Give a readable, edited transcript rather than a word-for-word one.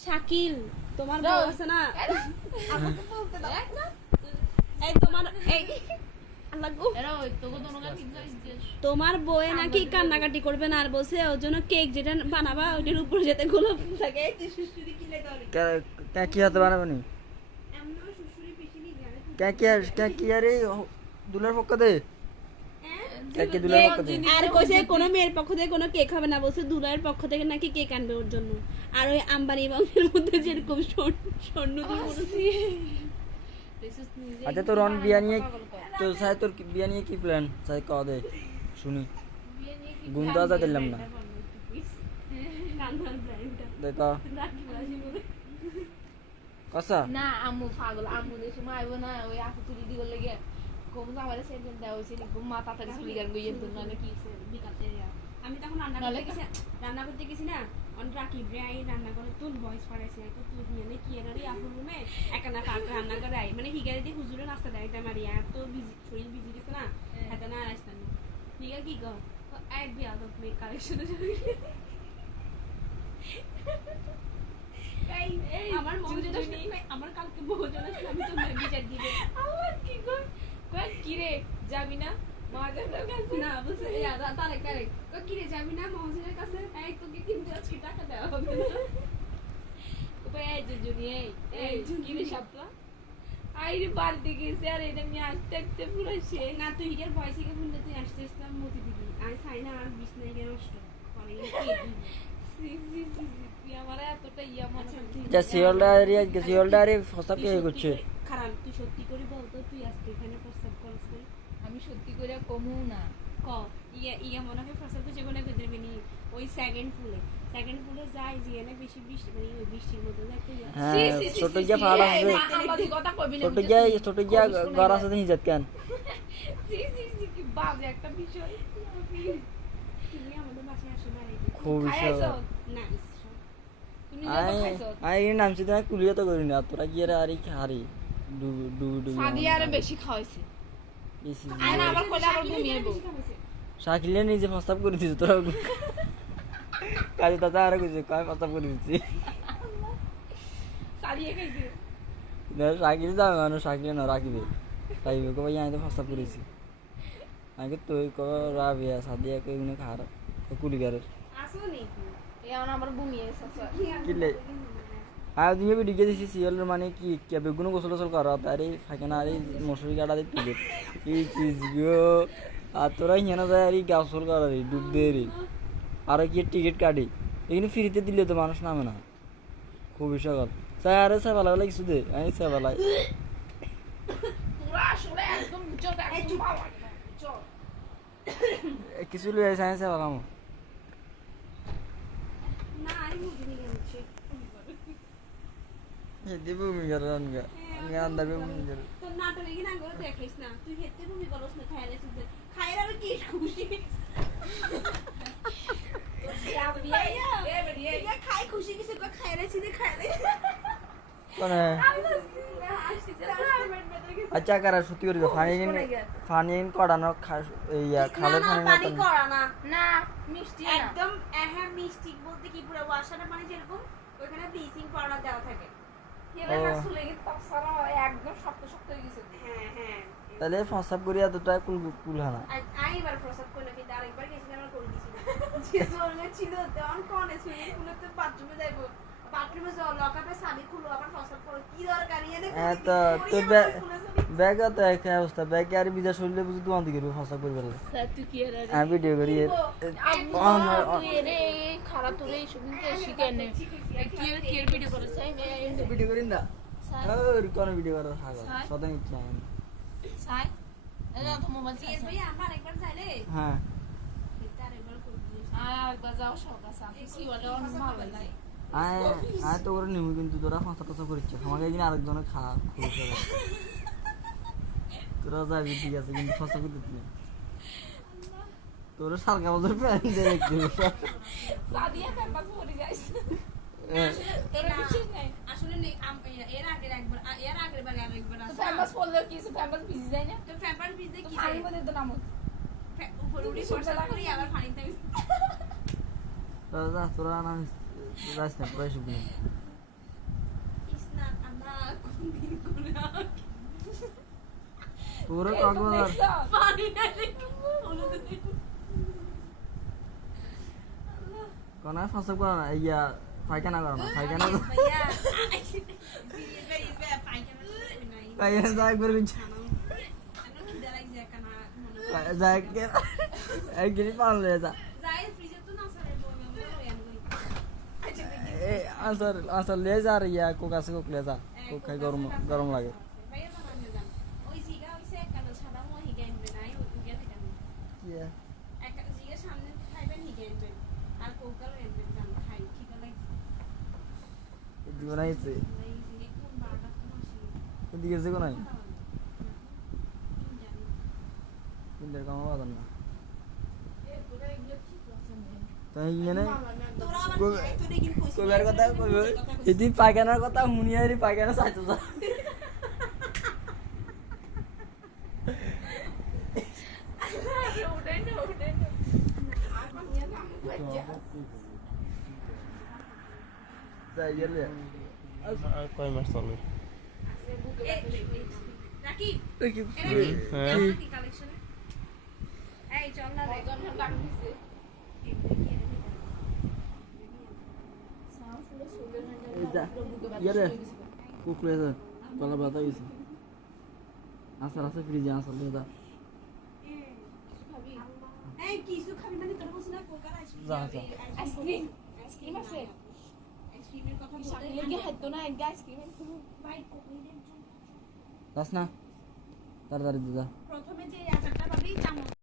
শাকিল তোমার বউ আছে না আমাকে বলতে দাও এই তোমার এই তোমার বউয়ে নাকি কান্নাকাটি করবে না আর বসে ওর জন্য কেক যেটা বানাবা ওইটার উপরে যেতে গোলাপ ফুল থাকে কি হাতে বানাবো নি কি আরে দুলার পক্ষ দে আর কইছে কোনো মেয়ের পক্ষ থেকে কোনো কেক হবে না বলছে দুলার পক্ষ থেকে নাকি কেক আনবে ওর জন্য আর ওই আম্বানি বংশের মধ্যে যেরকম স্বর্ণ আচ্ছা তোর রন বিয়া নিয়ে তো সাই তোর বিয়া নিয়ে কি প্ল্যান সাই ক দে শুনি গুন্ডা যা দিলাম না দেখো কসা না আম্মু পাগল আম্মু যে সময় আইবো না ওই আপু তুলি দি বলে গে কোন আমারে সেন্টেন্স দাও হইছে নি কোন মাথা থেকে চুলি গান গইয়েন তো না কি বিকাতে আমি তখন রান্না করতে গেছি না অন রাকিব রে আই রান্না করে তুল ভয়েস পাঠাইছে তো তুই নিয়ে কি এনারি আপু রুমে একানা পাক রান্না করে আই মানে হিগারে দি হুজুরে নাস্তা দেয় তাই মারি এত বিজি শরীর বিজি গেছে না হাতে না আসতাম হিগা কি গো আই বিয়া তো মে কালেকশনে যাবে এই আমার মহজনা আমার কালকে মহজনা ছিল আমি তো বিচার দিবে আমার কি কই কই কি রে যাবি না মহাজনের কাছে না বুঝছে ইয়াদা তারে করে কই কি রে যাবি না মহজনের কাছে এই তোকে কিন্তু আজকে টাকা দেওয়া হবে না কই এই জুজুনি এই কি রে শাপলা আইরে বাড়িতে গেছে আর এটা নিয়ে আসতে আসতে পুরো শেষ না তুই হিগের ভয়েসে বললে তুই আসছিস না মতি দিবি আমি চাই না আর বিছনায় গিয়ে নষ্ট করে তুই আমার এতটা ইয়া মনে যা সিওলডারি আজকে সিওলডারি ফসা কে করছে খারাপ তুই সত্যি করে বলতো তুই আজকে এখানে প্রস্তাব করছিস আমি সত্যি করে কমু না ক ইয়া মনে হয় প্রস্তাব তো জীবনে করতে পারবি নি ওই সেকেন্ড পুলে যাই জিএনে বেশি বৃষ্টি মানে ওই বৃষ্টির মধ্যে যাইতে ছোট গিয়া ফাড়া আছে ছোট গিয়া ঘর আছে নি জাত কেন কি বাজে একটা বিষয় তুমি আমাদের বাসায় আসো না খুব বিষয় না আই নাম সিধা কুলিয়া তো করি না তোরা গিয়ে আরে হারি ডু সাদিয়ারে বেশি খাওয়াইছে আই না আবার কইলা আবার ঘুমিয়েবো শাকিলে নিজে প্রস্তাব করে দিছ তোরা কাজ দাদা আর কইছে কয় প্রস্তাব করে দিছি সাদিয়া কইছে না শাকিলে যাবে মানে শাকিলে না রাখিবে তাইবে কই আমি তো প্রস্তাব করেছি আগে তুই ক রাবিয়া সাদিয়া কই উনি খারাপ কুলিগারের আসো নি এখন আমার ঘুমিয়েছে কিলে আর দিনে ভিডিও কে দিছি সিরিয়ালের মানে কি কে বেগুন গোসল গোসল করা তারে ফাঁকে না আরে মশুরি কাটা দিয়ে তুলে এই চিজ গো আর তোরা হিনা যায় আর গোসল করা রে ডুব দে রে আর কি টিকিট কাটি এখানে ফ্রিতে দিলে তো মানুষ নামে না খুবই সকাল চাই আরে চাই ভালো লাগে কিছু দে আমি চাই ভালো পুরা শুলে একদম চোখ একদম বাবা চোখ কিছু লই চাই চাই ভালো না আমি মুদিনি গেছি দেবো মি গরান গা আমি আন্দার মি গর তো নাটক কি না করে দেখিস না তুই হেতে ভূমি করছ না খাইলে শুধু খাইর আর কি খুশি খাই খুশি কিছু খাইলে সিধে খাইলে কোনে আচ্ছা কারা সত্যি করে ফানি কড়ানো ইয়া খালে পানি করা না না মিষ্টি একদম হ্যাঁ মিষ্টি বলতে কি পুরো ওয়াশারের পানি যেরকম ওখানে ব্লিচিং পাউডার দেওয়া থাকে একদম শক্ত শক্ত হয়ে গেছে হ্যাঁ তাহলে প্রস্তাব করিয়া দুটা কুল হানা আইবার প্রসাদ করে কিন্তু আরেকবার গেছিলাম আর করে দিছি যে জলে ছিল তখন কোনে সুইমিং পুলে তো বাথরুমে যাইবো বাথরুমে যাও লকাপে সাবি খুলো আবার প্রসাদ করে কি দরকার এনে তো ব্যাগ তো এক অবস্থা ব্যাগ আর বিজা শরীরে বুঝি দোয়ান দিকে প্রস্তাব করে ফেলে তুই কি এর আমি ভিডিও করি তুই এর খারাপ তোরে শুনিন কে শিখেনে কি এর ভিডিও করে চাই ভিডিও করি না আর কোন ভিডিও করার হাগা সদাই ইচ্ছা সাই এটা তো মোবাইল চাই ভাই আমরা আরেকবার চাইলে হ্যাঁ এটা আরেকবার করে দিই আরেকবার যাও সকাল সাথে কি বলে অনেক ভালো লাগে আয় তো করে নিমু কিন্তু তোরা ফাঁসা টাসা করিচ্ছে আমাকে একদিন আরেকজনে খা খুঁজে তোরা যাবি ঠিক আছে কিন্তু ফাঁসা করে দিতে তোরা সারকা বছর প্যান দিয়ে দেখতে সাদিয়া ক্যাম্পাস পড়ে যাইস আসলে এর আগের বার আরেকবার আছে ক্যাম্পাস পড়লে কি ক্যাম্পাস ভিজে যায় না তো ফ্যাপার ভিজে কি পানি মধ্যে তো নামো উপরে উঠে সরষা করি আবার পানিতে তোরা না যাস না প্রায় শুকনো পুরো এরকম কক্সবাজার দেখছো? কোন ফাঁসক করা না ইয়া পায়খানা করা না পায়খানা ভাইয়া পায়খানা যা একবার বিচ যা এক গিরি পারলে যা এই আনসার ले जा रही है कोक से कोक ले जा कोक खाई गरम गरम লাগে কি জীবনাইছে এদিকে যে কোনাই ইন্টার কাম বাদ না তাই মানে কইবার কথা কইবে এদিন পায়খানার কথা মুনিয়ারি পায়খানা চাইতো যা উঠে না তাই গেলে কয় মাস চলে গেলে কোক ले जा তোলা বাতা গেছে আসার আছে ফ্রিজে আসার ले जा কিছু খাবি মানে তোর বলছিস না কোকার যা যা আইসক্রিম আইসক্রিম আছে আইসক্রিমের কথা সামনে গিয়ে হাঁটতো না এক আইসক্রিম বাইক কোকিলের যাস না তাড়াতাড়ি যা প্রথমে যে আচারটা পাবি চামচ